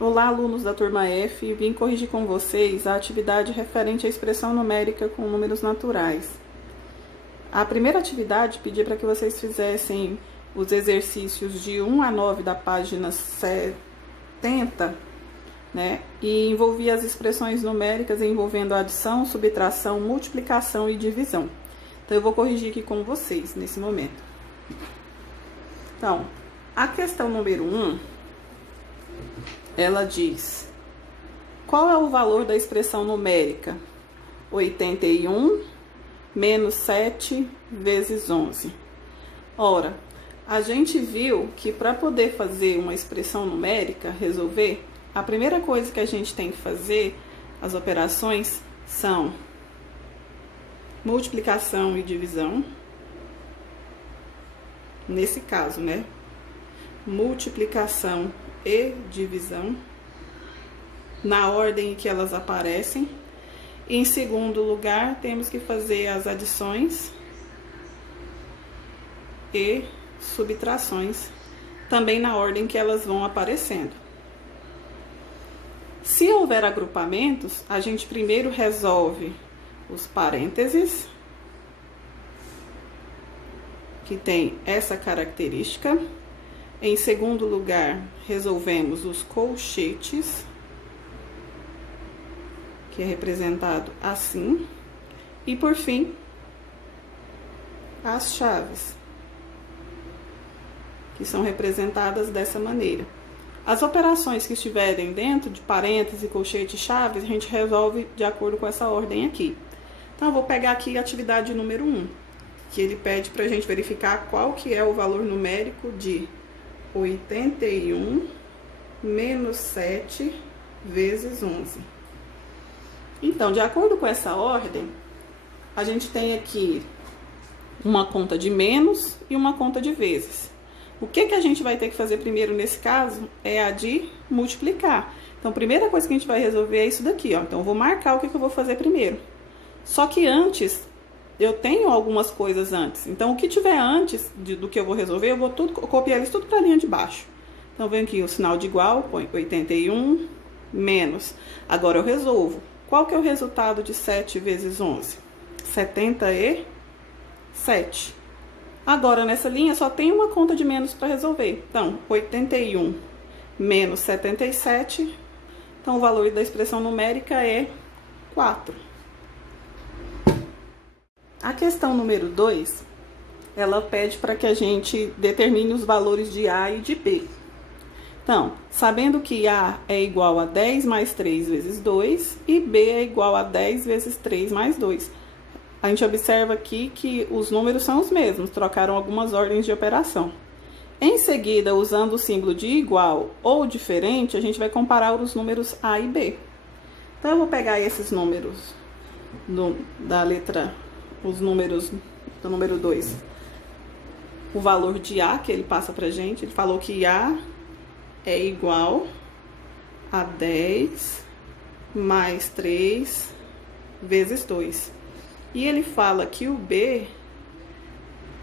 Olá, alunos da turma F, vim corrigir com vocês a atividade referente à expressão numérica com números naturais. A primeira atividade pedia para que vocês fizessem os exercícios de 1 a 9 da página 70, né? E envolvia as expressões numéricas envolvendo adição, subtração, multiplicação e divisão. Então, eu vou corrigir aqui com vocês nesse momento. Então, a questão número 1, ela diz: qual é o valor da expressão numérica 81 menos 7 vezes 11? Ora, a gente viu que para poder fazer uma expressão numérica, resolver, a primeira coisa que a gente tem que fazer, as operações, são multiplicação e divisão. Nesse caso, né? Multiplicação e divisão, na ordem em que elas aparecem. Em segundo lugar, temos que fazer as adições e subtrações, também na ordem que elas vão aparecendo. Se houver agrupamentos, a gente primeiro resolve os parênteses, que tem essa característica. Em segundo lugar, resolvemos os colchetes, que é representado assim. E, por fim, as chaves, que são representadas dessa maneira. As operações que estiverem dentro de parênteses, colchete e chaves, a gente resolve de acordo com essa ordem aqui. Então, eu vou pegar aqui a atividade número 1, que ele pede para a gente verificar qual que é o valor numérico de 81 menos 7 vezes 11. Então, de acordo com essa ordem, a gente tem aqui uma conta de menos e uma conta de vezes. O que a gente vai ter que fazer primeiro nesse caso é a de multiplicar. Então, a primeira coisa que a gente vai resolver é isso daqui, ó. Então, eu vou marcar o que eu vou fazer primeiro. Só que antes, eu tenho algumas coisas antes. Então, o que tiver antes do que eu vou resolver, eu vou copiar eles tudo para a linha de baixo. Então, venho aqui o sinal de igual, põe 81 menos. Agora, eu resolvo. Qual que é o resultado de 7 vezes 11? 77. Agora, nessa linha, só tem uma conta de menos para resolver. Então, 81 menos 77. Então, o valor da expressão numérica é 4. A questão número 2, ela pede para que a gente determine os valores de A e de B. Então, sabendo que A é igual a 10 mais 3 vezes 2 e B é igual a 10 vezes 3 mais 2. A gente observa aqui que os números são os mesmos, trocaram algumas ordens de operação. Em seguida, usando o símbolo de igual ou diferente, a gente vai comparar os números A e B. Então, eu vou pegar esses números da letra, os números do número 2. O valor de A que ele passa pra gente, ele falou que A é igual a 10 mais 3 vezes 2. E ele fala que o B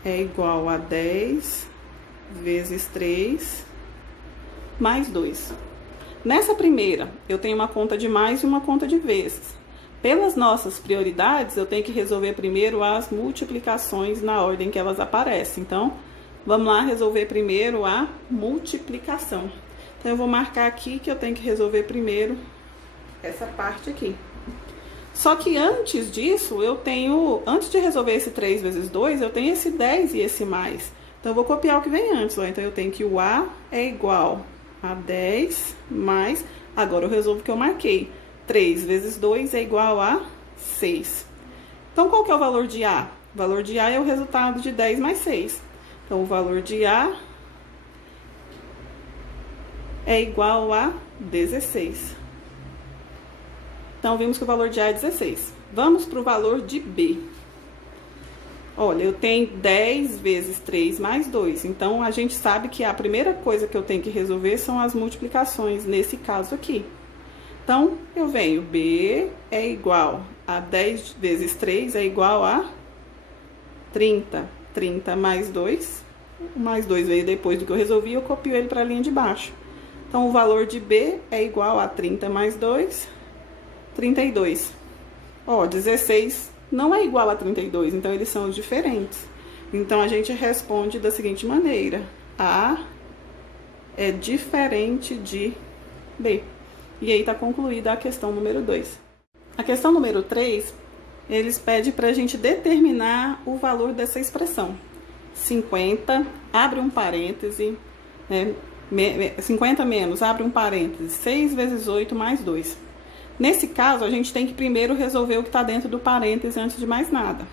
é igual a 10 vezes 3 mais 2. Nessa primeira, eu tenho uma conta de mais e uma conta de vezes. Pelas nossas prioridades, eu tenho que resolver primeiro as multiplicações na ordem que elas aparecem. Então, vamos lá resolver primeiro a multiplicação. Então, eu vou marcar aqui que eu tenho que resolver primeiro essa parte aqui. Só que antes disso, antes de resolver esse 3 vezes 2, eu tenho esse 10 e esse mais. Então, eu vou copiar o que vem antes, ó. Então, eu tenho que o A é igual a 10 mais, agora eu resolvo o que eu marquei. 3 vezes 2 é igual a 6. Então, qual que é o valor de A? O valor de A é o resultado de 10 mais 6. Então, o valor de A é igual a 16. Então, vimos que o valor de A é 16. Vamos para o valor de B. Olha, eu tenho 10 vezes 3 mais 2. Então, a gente sabe que a primeira coisa que eu tenho que resolver são as multiplicações, nesse caso aqui. Então, eu venho, B é igual a 10 vezes 3 é igual a 30. 30 mais 2. O mais 2 veio depois do que eu resolvi, eu copio ele para a linha de baixo. Então, o valor de B é igual a 30 mais 2, 32. Ó, 16 não é igual a 32, então eles são diferentes. Então, a gente responde da seguinte maneira: A é diferente de B. E aí tá concluída a questão número 2. A questão número 3, eles pedem para a gente determinar o valor dessa expressão. 50, abre um parêntese, né? 50 menos, abre um parêntese, 6 vezes 8 mais 2. Nesse caso, a gente tem que primeiro resolver o que está dentro do parêntese antes de mais nada.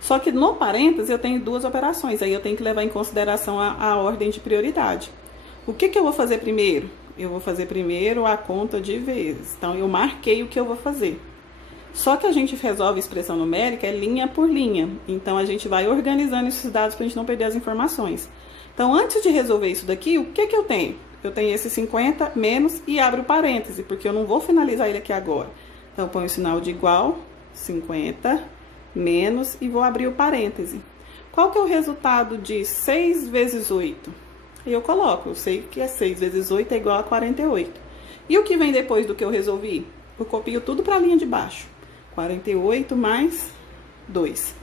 Só que no parêntese eu tenho duas operações, aí eu tenho que levar em consideração a ordem de prioridade. O que eu vou fazer primeiro? Eu vou fazer primeiro a conta de vezes. Então, eu marquei o que eu vou fazer. Só que a gente resolve expressão numérica linha por linha. Então, a gente vai organizando esses dados para a gente não perder as informações. Então, antes de resolver isso daqui, o que eu tenho? Eu tenho esse 50 menos e abro parêntese, porque eu não vou finalizar ele aqui agora. Então, eu ponho o sinal de igual, 50 menos, e vou abrir o parêntese. Qual que é o resultado de 6 vezes 8? E eu coloco, eu sei que é 6 vezes 8 é igual a 48. E o que vem depois do que eu resolvi? Eu copio tudo para a linha de baixo. 48 mais 2.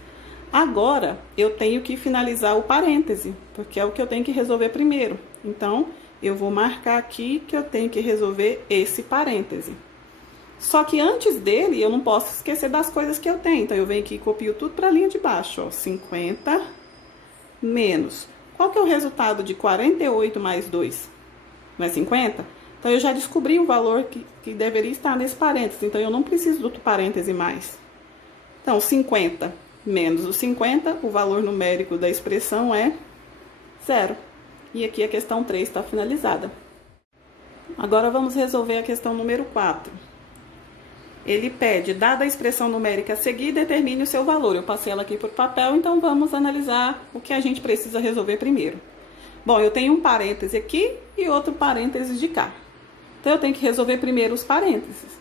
Agora, eu tenho que finalizar o parêntese, porque é o que eu tenho que resolver primeiro. Então, eu vou marcar aqui que eu tenho que resolver esse parêntese. Só que antes dele, eu não posso esquecer das coisas que eu tenho. Então, eu venho aqui e copio tudo para a linha de baixo, ó. 50 menos. Qual que é o resultado de 48 mais 2? Não é 50? Então, eu já descobri o valor que deveria estar nesse parêntese. Então, eu não preciso do outro parêntese mais. Então, 50 menos o 50, o valor numérico da expressão é 0. E aqui a questão 3 está finalizada. Agora, vamos resolver a questão número 4. Ele pede, dada a expressão numérica a seguir, determine o seu valor. Eu passei ela aqui por papel, então vamos analisar o que a gente precisa resolver primeiro. Bom, eu tenho um parêntese aqui e outro parêntese de cá. Então, eu tenho que resolver primeiro os parênteses.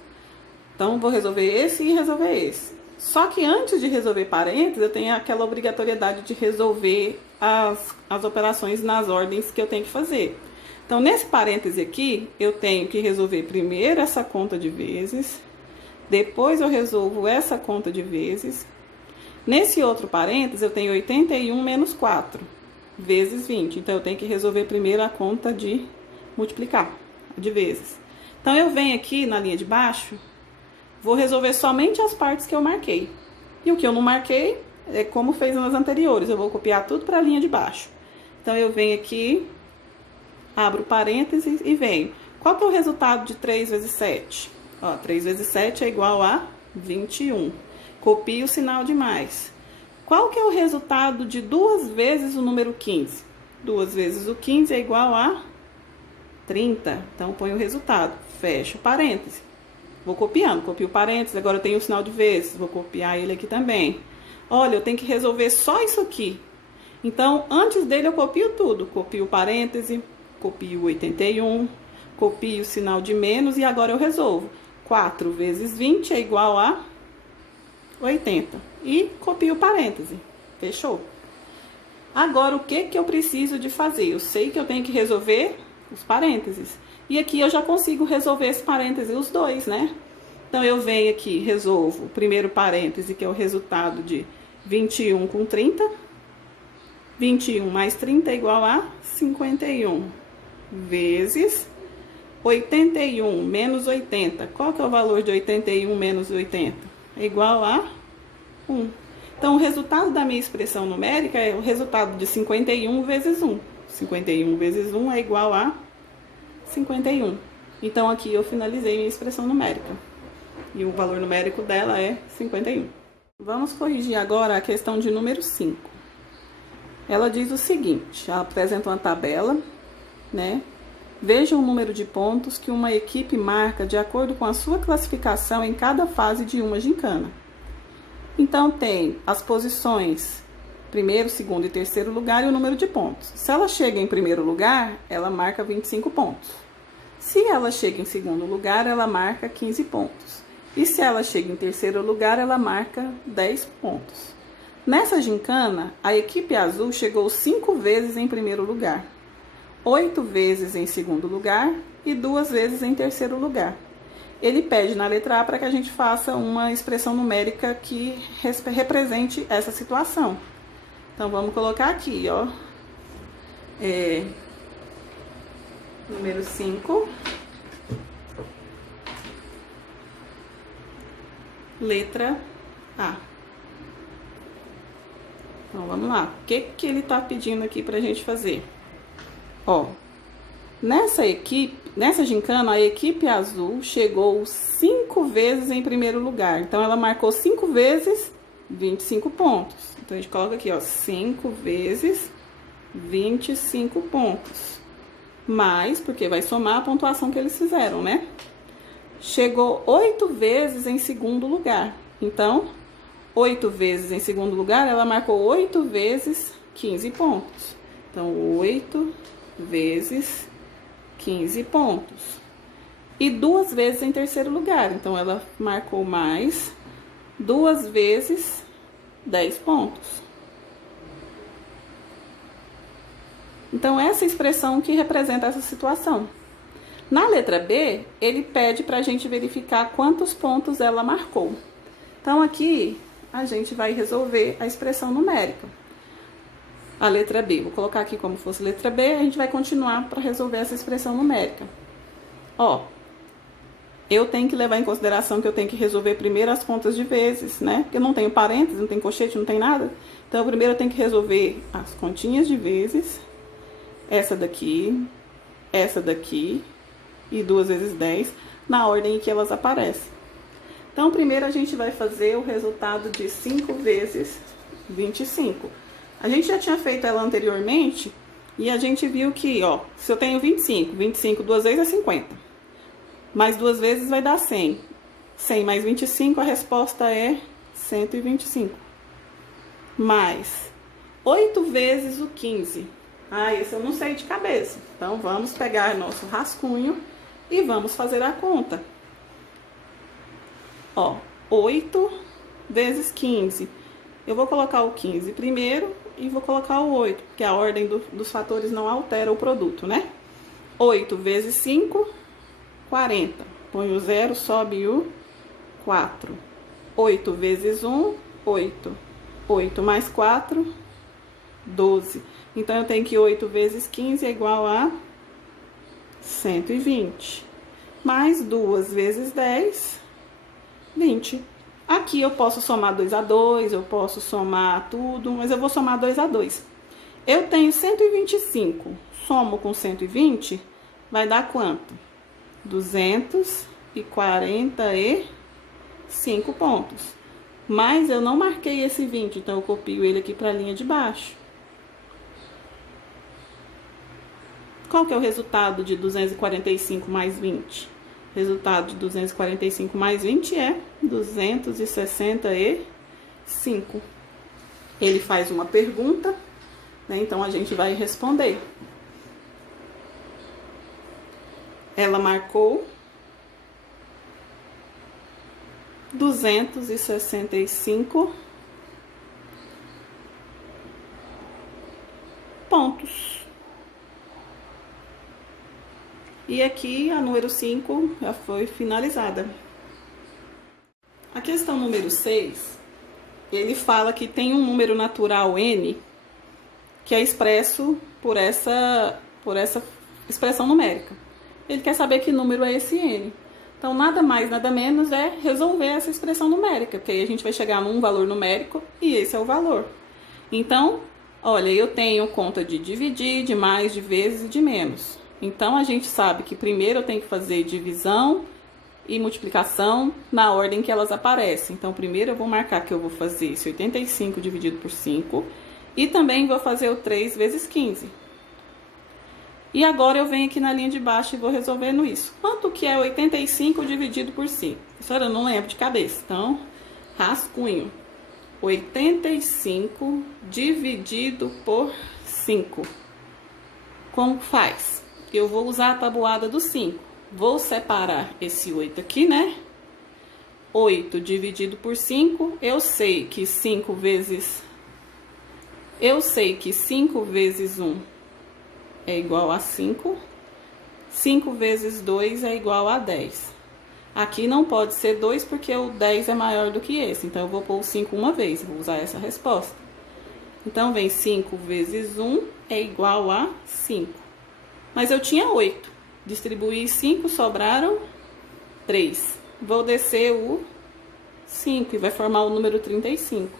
Então, vou resolver esse e resolver esse. Só que antes de resolver parênteses, eu tenho aquela obrigatoriedade de resolver as operações nas ordens que eu tenho que fazer. Então, nesse parêntese aqui, eu tenho que resolver primeiro essa conta de vezes, depois eu resolvo essa conta de vezes. Nesse outro parêntese, eu tenho 81 menos 4, vezes 20. Então, eu tenho que resolver primeiro a conta de multiplicar, de vezes. Então, eu venho aqui na linha de baixo, vou resolver somente as partes que eu marquei. E o que eu não marquei, é como fez nas anteriores, eu vou copiar tudo para a linha de baixo. Então, eu venho aqui, abro parênteses e venho. Qual que é o resultado de 3 vezes 7? Ó, 3 vezes 7 é igual a 21. Copio o sinal de mais. Qual que é o resultado de 2 vezes o número 15? 2 vezes o 15 é igual a 30. Então, põe o resultado. Fecho parênteses. Vou copiando, copio parênteses, agora eu tenho o sinal de vezes, vou copiar ele aqui também. Olha, eu tenho que resolver só isso aqui. Então, antes dele eu copio tudo. Copio o parêntese, copio 81, copio o sinal de menos e agora eu resolvo. 4 vezes 20 é igual a 80. E copio o parêntese. Fechou? Agora, o que eu preciso de fazer? Eu sei que eu tenho que resolver os parênteses. E aqui eu já consigo resolver esse parêntese, os dois, né? Então, eu venho aqui, resolvo o primeiro parêntese, que é o resultado de 21 com 30. 21 mais 30 é igual a 51. Vezes 81 menos 80. Qual que é o valor de 81 menos 80? É igual a 1. Então, o resultado da minha expressão numérica é o resultado de 51 vezes 1. 51 vezes 1 é igual a 51. Então, aqui eu finalizei minha expressão numérica. E o valor numérico dela é 51. Vamos corrigir agora a questão de número 5. Ela diz o seguinte, ela apresenta uma tabela, né? Veja o número de pontos que uma equipe marca de acordo com a sua classificação em cada fase de uma gincana. Então, tem as posições primeiro, segundo e terceiro lugar e o número de pontos. Se ela chega em primeiro lugar, ela marca 25 pontos. Se ela chega em segundo lugar, ela marca 15 pontos. E se ela chega em terceiro lugar, ela marca 10 pontos. Nessa gincana, a equipe azul chegou 5 vezes em primeiro lugar. 8 vezes em segundo lugar e 2 vezes em terceiro lugar. Ele pede na letra A para que a gente faça uma expressão numérica que represente essa situação. Então, vamos colocar aqui, ó. Número 5. Letra A. Então, vamos lá. O que ele tá pedindo aqui pra gente fazer? Ó, nessa gincana, a equipe azul chegou 5 vezes em primeiro lugar. Então, ela marcou 5 vezes 25 pontos. Então, a gente coloca aqui, ó, 5 vezes 25 pontos. Mais, porque vai somar a pontuação que eles fizeram, né? Chegou 8 vezes em segundo lugar. Então, 8 vezes em segundo lugar, ela marcou 8 vezes 15 pontos. Então, 8 vezes 15 pontos. E 2 vezes em terceiro lugar. Então, ela marcou mais 2 vezes 10 pontos. Então, essa expressão que representa essa situação. Na letra B, ele pede para a gente verificar quantos pontos ela marcou. Então, aqui, a gente vai resolver a expressão numérica. A letra B, vou colocar aqui como fosse letra B, a gente vai continuar para resolver essa expressão numérica. Ó, eu tenho que levar em consideração que eu tenho que resolver primeiro as contas de vezes, né? Porque eu não tenho parênteses, não tem colchete, não tem nada. Então, primeiro eu tenho que resolver as continhas de vezes. Essa daqui e 2 vezes 10, na ordem em que elas aparecem. Então, primeiro a gente vai fazer o resultado de 5 vezes 25. A gente já tinha feito ela anteriormente e a gente viu que, ó, se eu tenho 25 2 vezes é 50. Mais 2 vezes vai dar 100. 100 mais 25, a resposta é 125. Mais 8 vezes o 15. Ah, esse eu não sei de cabeça. Então, vamos pegar nosso rascunho e vamos fazer a conta. Ó, 8 vezes 15. Eu vou colocar o 15 primeiro e vou colocar o 8, porque a ordem dos fatores não altera o produto, né? 8 vezes 5, 40. Põe o 0, sobe o 4. 8 vezes 1, 8. 8 mais 4, 12. Então, eu tenho que 8 vezes 15 é igual a 120. Mais 2 vezes 10, 20. Aqui eu posso somar 2 a 2, eu posso somar tudo, mas eu vou somar 2 a 2. Eu tenho 125, somo com 120, vai dar quanto? 245 pontos. Mas eu não marquei esse 20, então eu copio ele aqui para a linha de baixo. Qual que é o resultado de 245 mais 20? O resultado de 245 mais 20 é 265. Ele faz uma pergunta, né? Então, a gente vai responder. Ela marcou 265 pontos. E aqui a número 5 já foi finalizada. A questão número 6, ele fala que tem um número natural n que é expresso por essa expressão numérica. Ele quer saber que número é esse n. Então, nada mais, nada menos é resolver essa expressão numérica, porque aí a gente vai chegar num valor numérico e esse é o valor. Então, olha, eu tenho conta de dividir, de mais, de vezes e de menos. Então, a gente sabe que primeiro eu tenho que fazer divisão e multiplicação na ordem que elas aparecem. Então, primeiro eu vou marcar que eu vou fazer esse 85 dividido por 5 e também vou fazer o 3 vezes 15. E agora eu venho aqui na linha de baixo e vou resolvendo isso. Quanto que é 85 dividido por 5? Professora, eu não lembro de cabeça. Então, rascunho. 85 dividido por 5. Como faz? Eu vou usar a tabuada do 5. Vou separar esse 8 aqui, né? 8 dividido por 5, eu sei que 5 vezes 1 é igual a 5. 5 vezes 2 é igual a 10. Aqui não pode ser 2 porque o 10 é maior do que esse. Então, eu vou pôr o 5 uma vez, vou usar essa resposta. Então, vem 5 vezes 1 é igual a 5. Mas eu tinha 8. Distribuí 5, sobraram 3. Vou descer o 5 e vai formar o número 35.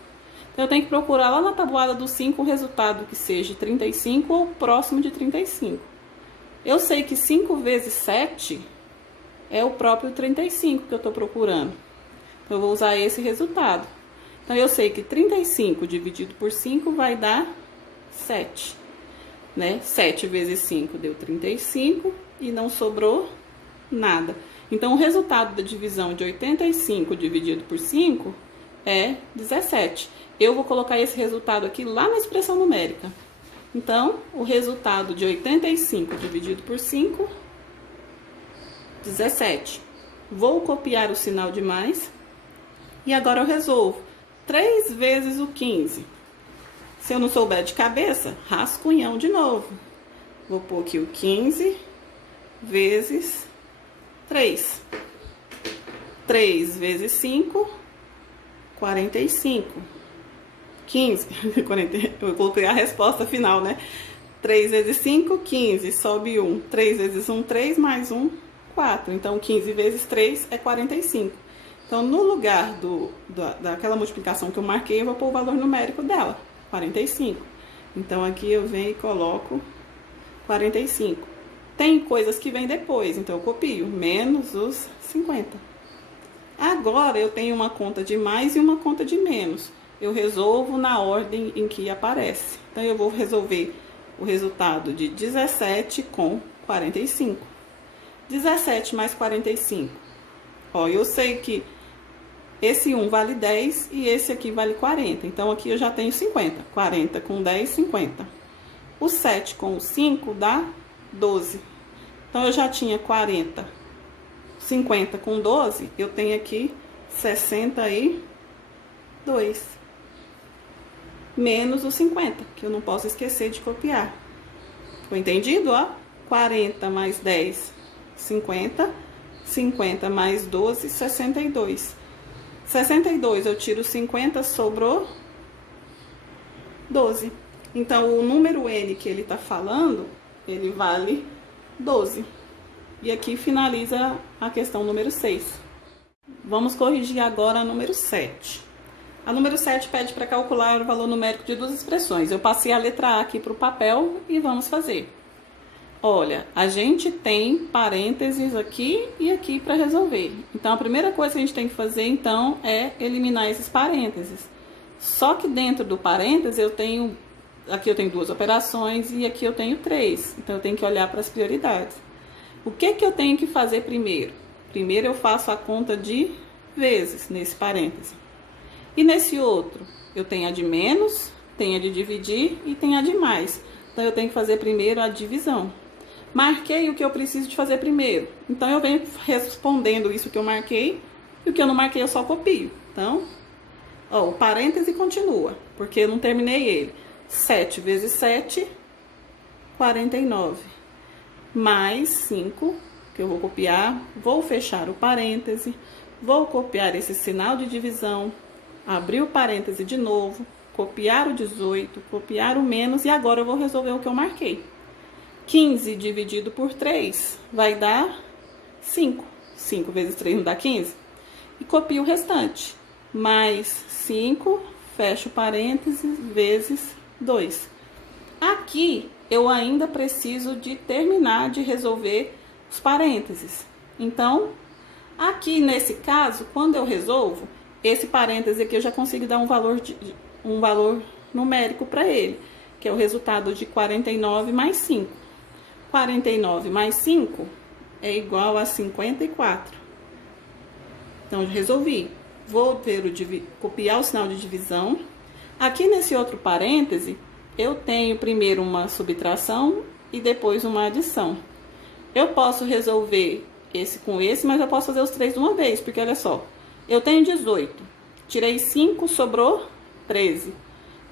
Então, eu tenho que procurar lá na tabuada do 5 o resultado que seja 35 ou próximo de 35. Eu sei que 5 vezes 7 é o próprio 35 que eu estou procurando. Então, eu vou usar esse resultado. Então, eu sei que 35 dividido por 5 vai dar 7. Né? 7 vezes 5 deu 35 e não sobrou nada. Então, o resultado da divisão de 85 dividido por 5 é 17. Eu vou colocar esse resultado aqui lá na expressão numérica. Então, o resultado de 85 dividido por 5, 17. Vou copiar o sinal de mais. E agora eu resolvo. 3 vezes o 15. Se eu não souber de cabeça, rascunhão de novo. Vou pôr aqui o 15 vezes 3. 3 vezes 5, 45. 15, eu coloquei a resposta final, né? 3 vezes 5, 15, sobe 1. 3 vezes 1, 3, mais 1, 4. Então, 15 vezes 3 é 45. Então, no lugar daquela multiplicação que eu marquei, eu vou pôr o valor numérico dela, 45. Então, aqui eu venho e coloco 45. Tem coisas que vêm depois, então eu copio, menos os 50. Agora, eu tenho uma conta de mais e uma conta de menos. Eu resolvo na ordem em que aparece. Então, eu vou resolver o resultado de 17 com 45. 17 mais 45. Ó, eu sei que esse 1 vale 10 e esse aqui vale 40. Então, aqui eu já tenho 50. 40 com 10, 50. O 7 com o 5 dá 12. Então, eu já tinha 40. 50 com 12, eu tenho aqui 62. Menos o 50, que eu não posso esquecer de copiar. Ficou entendido, ó? 40 mais 10, 50. 50 mais 12, 62. 62, eu tiro 50, sobrou 12. Então, o número N que ele tá falando, ele vale 12. E aqui finaliza a questão número 6. Vamos corrigir agora a número 7. A número 7 pede para calcular o valor numérico de duas expressões. Eu passei a letra A aqui para o papel e vamos fazer. Olha, a gente tem parênteses aqui e aqui para resolver. Então, a primeira coisa que a gente tem que fazer, então, é eliminar esses parênteses. Só que dentro do parêntese, aqui eu tenho duas operações e aqui eu tenho 3. Então, eu tenho que olhar para as prioridades. O que que eu tenho que fazer primeiro? Primeiro, eu faço a conta de vezes nesse parêntese. E nesse outro, eu tenho a de menos, tenho a de dividir e tenho a de mais. Então, eu tenho que fazer primeiro a divisão. Marquei o que eu preciso de fazer primeiro. Então, eu venho respondendo isso que eu marquei. E o que eu não marquei, eu só copio. Então, ó, o parêntese continua, porque eu não terminei ele. 7 vezes 7, 49. Mais 5, que eu vou copiar. Vou fechar o parêntese. Vou copiar esse sinal de divisão. Abrir o parêntese de novo, copiar o 18, copiar o menos e agora eu vou resolver o que eu marquei. 15 dividido por 3 vai dar 5. 5 vezes 3 não dá 15? E copio o restante. Mais 5, fecho o parêntese, vezes 2. Aqui eu ainda preciso de terminar de resolver os parênteses. Então, aqui nesse caso, quando eu resolvo, esse parêntese aqui eu já consigo dar um valor numérico para ele, que é o resultado de 49 mais 5. 49 mais 5 é igual a 54. Então, eu resolvi. Vou copiar o sinal de divisão. Aqui nesse outro parêntese, eu tenho primeiro uma subtração e depois uma adição. Eu posso resolver esse com esse, mas eu posso fazer os três de uma vez, porque olha só. Eu tenho 18, tirei 5, sobrou 13.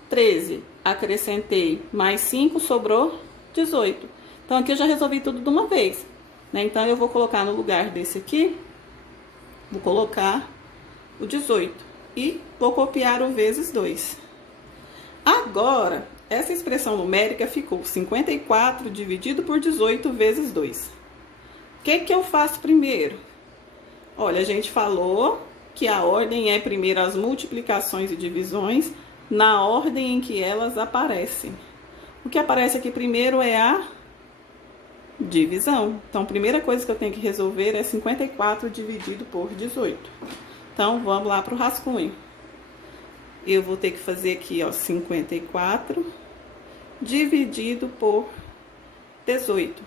13, acrescentei mais 5, sobrou 18. Então, aqui eu já resolvi tudo de uma vez, né? Então, eu vou colocar no lugar desse aqui, vou colocar o 18 e vou copiar o vezes 2. Agora, essa expressão numérica ficou 54 dividido por 18 vezes 2. O que eu faço primeiro? Olha, a gente falou que a ordem é primeiro as multiplicações e divisões na ordem em que elas aparecem. O que aparece aqui primeiro é a divisão. Então, a primeira coisa que eu tenho que resolver é 54 dividido por 18. Então, vamos lá para o rascunho. Eu vou ter que fazer aqui, ó, 54 dividido por 18.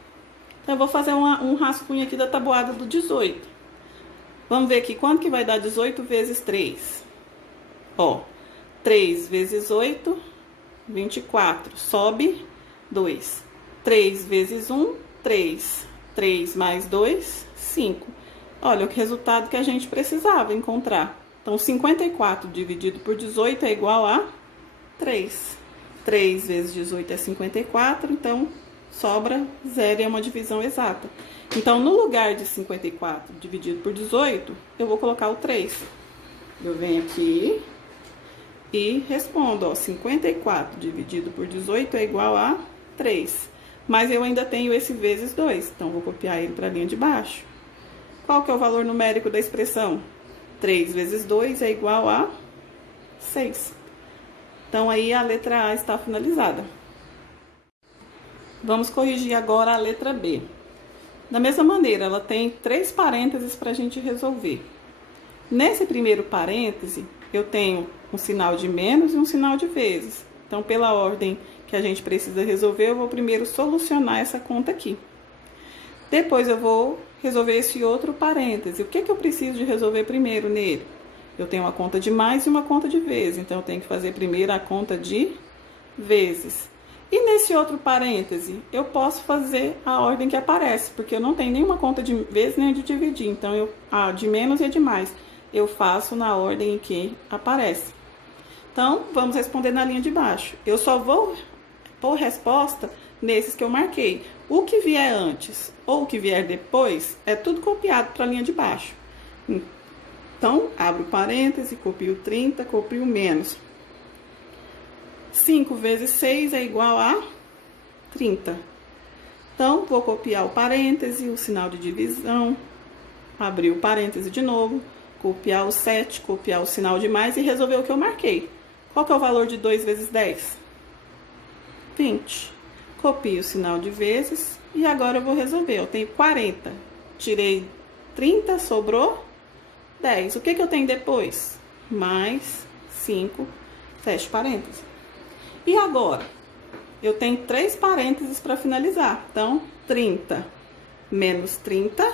Então, eu vou fazer um rascunho aqui da tabuada do 18. Vamos ver aqui quanto que vai dar 18 vezes 3. Ó, 3 vezes 8, 24. Sobe 2. 3 vezes 1, 3. 3 mais 2, 5. Olha o resultado que a gente precisava encontrar. Então, 54 dividido por 18 é igual a 3. 3 vezes 18 é 54, então sobra 0 e é uma divisão exata. Então, no lugar de 54 dividido por 18, eu vou colocar o 3. Eu venho aqui e respondo, ó, 54 dividido por 18 é igual a 3. Mas eu ainda tenho esse vezes 2, então vou copiar ele para a linha de baixo. Qual que é o valor numérico da expressão? 3 vezes 2 é igual a 6. Então, aí a letra A está finalizada. Vamos corrigir agora a letra B. Da mesma maneira, ela tem 3 parênteses para a gente resolver. Nesse primeiro parêntese, eu tenho um sinal de menos e um sinal de vezes. Então, pela ordem que a gente precisa resolver, eu vou primeiro solucionar essa conta aqui. Depois eu vou resolver esse outro parêntese. O que eu preciso de resolver primeiro nele? Eu tenho uma conta de mais e uma conta de vezes. Então, eu tenho que fazer primeiro a conta de vezes. E nesse outro parêntese, eu posso fazer a ordem que aparece, porque eu não tenho nenhuma conta de vezes nem de dividir. Então, a de menos e a de mais, eu faço na ordem em que aparece. Então, vamos responder na linha de baixo. Eu só vou pôr resposta nesses que eu marquei. O que vier antes ou o que vier depois, é tudo copiado para a linha de baixo. Então, abro parêntese, copio 30, copio menos. 5 vezes 6 é igual a 30. Então, vou copiar o parêntese, o sinal de divisão, abrir o parêntese de novo, copiar o 7, copiar o sinal de mais e resolver o que eu marquei. Qual que é o valor de 2 vezes 10? 20. Copio o sinal de vezes e agora eu vou resolver. Eu tenho 40, tirei 30, sobrou 10. O que eu tenho depois? Mais 5, fecho parênteses. E agora? Eu tenho 3 parênteses para finalizar. Então, 30 menos 30,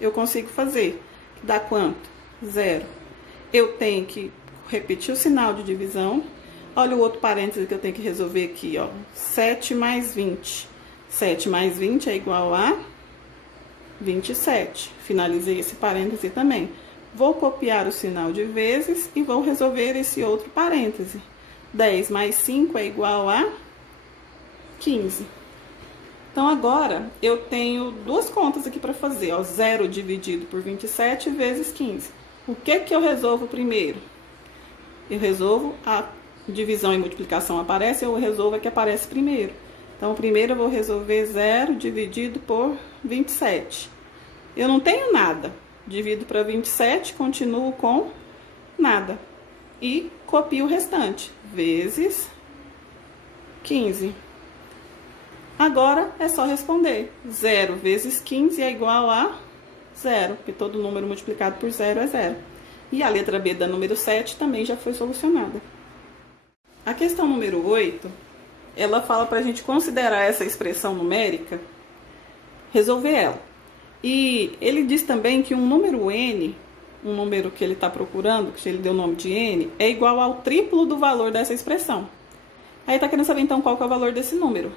eu consigo fazer. Dá quanto? 0. Eu tenho que repetir o sinal de divisão. Olha o outro parêntese que eu tenho que resolver aqui, ó. 7 mais 20. 7 mais 20 é igual a 27. Finalizei esse parêntese também. Vou copiar o sinal de vezes e vou resolver esse outro parêntese. 10 mais 5 é igual a 15. Então, agora, eu tenho duas contas aqui para fazer, ó. 0 dividido por 27 vezes 15. O que eu resolvo primeiro? Eu resolvo a divisão e multiplicação aparece, eu resolvo a que aparece primeiro. Então, primeiro eu vou resolver 0 dividido por 27. Eu não tenho nada. Divido para 27, continuo com nada. E copio o restante, vezes 15. Agora, é só responder. 0 vezes 15 é igual a 0, porque todo número multiplicado por 0 é 0. E a letra B da número 7 também já foi solucionada. A questão número 8, ela fala para a gente considerar essa expressão numérica, resolver ela. E ele diz também que um número n, um número que ele está procurando, que ele deu o nome de n, é igual ao triplo do valor dessa expressão. Aí está querendo saber então qual que é o valor desse número.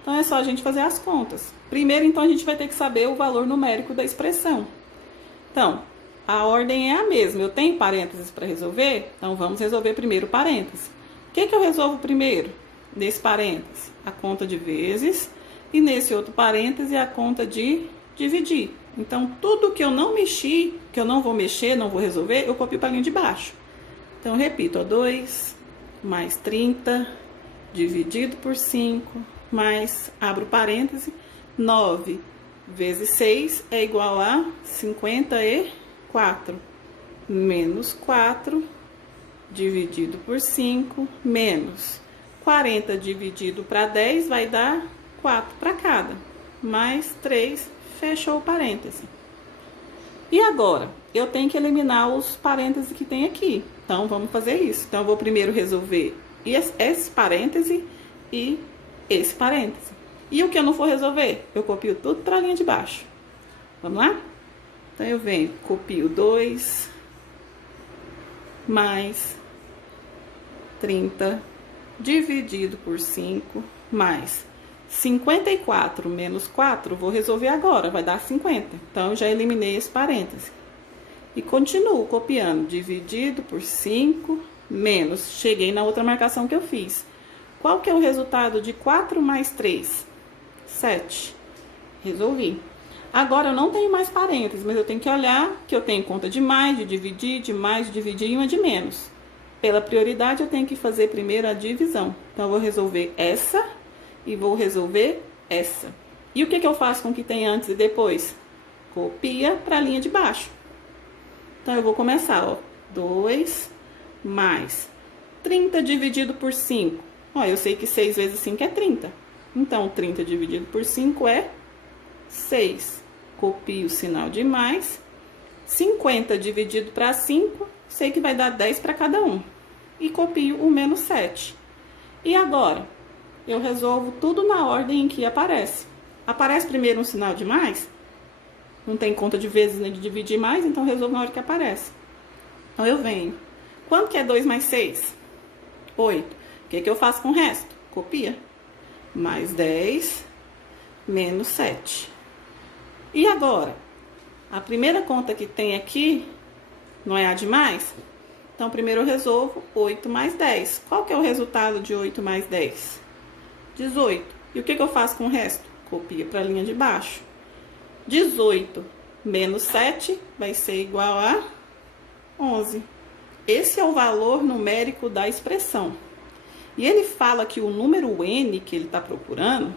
Então é só a gente fazer as contas. Primeiro, então, a gente vai ter que saber o valor numérico da expressão. Então, a ordem é a mesma. Eu tenho parênteses para resolver, então vamos resolver primeiro o parêntese. O que eu resolvo primeiro nesse parêntese? A conta de vezes E nesse outro parêntese, a conta de dividir. Então, tudo que eu não mexi, que eu não vou mexer, não vou resolver, eu copio para a linha de baixo. Então, eu repito, ó, 2 mais 30 dividido por 5, mais, abro parêntese, 9 vezes 6 é igual a 54, menos 4 dividido por 5, menos 40 dividido para 10 vai dar 4 para cada, mais 3, fechou o parêntese. E agora, eu tenho que eliminar os parênteses que tem aqui. Então, vamos fazer isso. Então, eu vou primeiro resolver esse parêntese e esse parêntese. E o que eu não for resolver? Eu copio tudo para a linha de baixo. Vamos lá? Então, eu venho, copio 2 mais 30 dividido por 5 mais 54 menos 4, vou resolver agora, vai dar 50. Então, eu já eliminei esse parêntese. E continuo copiando, dividido por 5, menos, cheguei na outra marcação que eu fiz. Qual que é o resultado de 4 mais 3? 7. Resolvi. Agora, eu não tenho mais parênteses, mas eu tenho que olhar que eu tenho conta de mais, de mais, de dividir e uma de menos. Pela prioridade, eu tenho que fazer primeiro a divisão. Então, eu vou resolver essa e vou resolver essa. E o que eu faço com o que tem antes e depois? Copia para a linha de baixo. Então, eu vou começar, ó, 2 mais 30 dividido por 5. Ó, eu sei que 6 vezes 5 é 30. Então, 30 dividido por 5 é 6. Copio o sinal de mais. 50 dividido para 5, sei que vai dar 10 para cada um. E copio o menos 7. E agora? Eu resolvo tudo na ordem em que aparece. Aparece primeiro um sinal de mais? Não tem conta de vezes nem de dividir mais, então eu resolvo na hora que aparece. Então, eu venho. Quanto que é 2 mais 6? 8. O que eu faço com o resto? Copia. Mais 10, menos 7. E agora? A primeira conta que tem aqui, não é a de mais? Então, primeiro eu resolvo 8 mais 10. Qual que é o resultado de 8 mais 10? 18. E o que eu faço com o resto? Copia para a linha de baixo. 18 menos 7 vai ser igual a 11. Esse é o valor numérico da expressão. E ele fala que o número n que ele está procurando,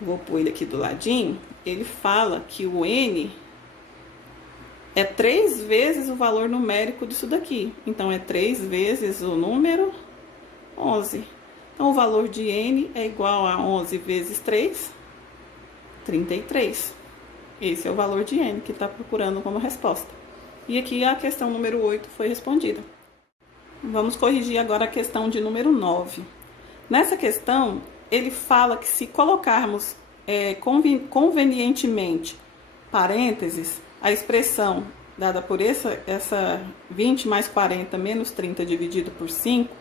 vou pôr ele aqui do ladinho, ele fala que o n é 3 vezes o valor numérico disso daqui. Então, é 3 vezes o número 11. Então, o valor de n é igual a 11 vezes 3, 33. Esse é o valor de n que está procurando como resposta. E aqui a questão número 8 foi respondida. Vamos corrigir agora a questão de número 9. Nessa questão, ele fala que se colocarmos convenientemente parênteses, a expressão dada por essa 20 mais 40 menos 30 dividido por 5,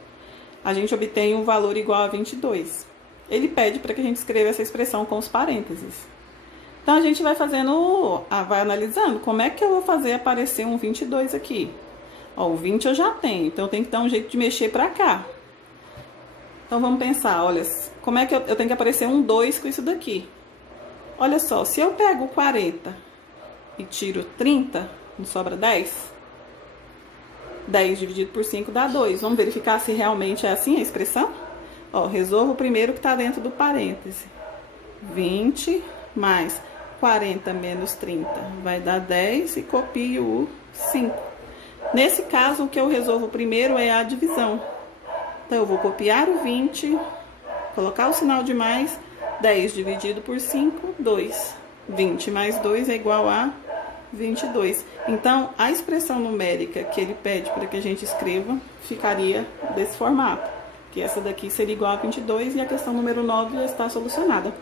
a gente obtém um valor igual a 22. Ele pede para que a gente escreva essa expressão com os parênteses. Então, a gente vai fazendo, vai analisando como é que eu vou fazer aparecer um 22 aqui. Ó, o 20 eu já tenho, então eu tenho que dar um jeito de mexer para cá. Então, vamos pensar, olha, como é que eu tenho que aparecer um 2 com isso daqui? Olha só, se eu pego 40 e tiro 30, não sobra 10? 10 dividido por 5 dá 2. Vamos verificar se realmente é assim a expressão? Ó, resolvo o primeiro que está dentro do parêntese. 20 mais 40 menos 30 vai dar 10 e copio o 5. Nesse caso, o que eu resolvo primeiro é a divisão. Então, eu vou copiar o 20, colocar o sinal de mais, 10 dividido por 5, 2. 20 mais 2 é igual a 22. Então, a expressão numérica que ele pede para que a gente escreva ficaria desse formato. Que essa daqui seria igual a 22 e a questão número 9 já está solucionada.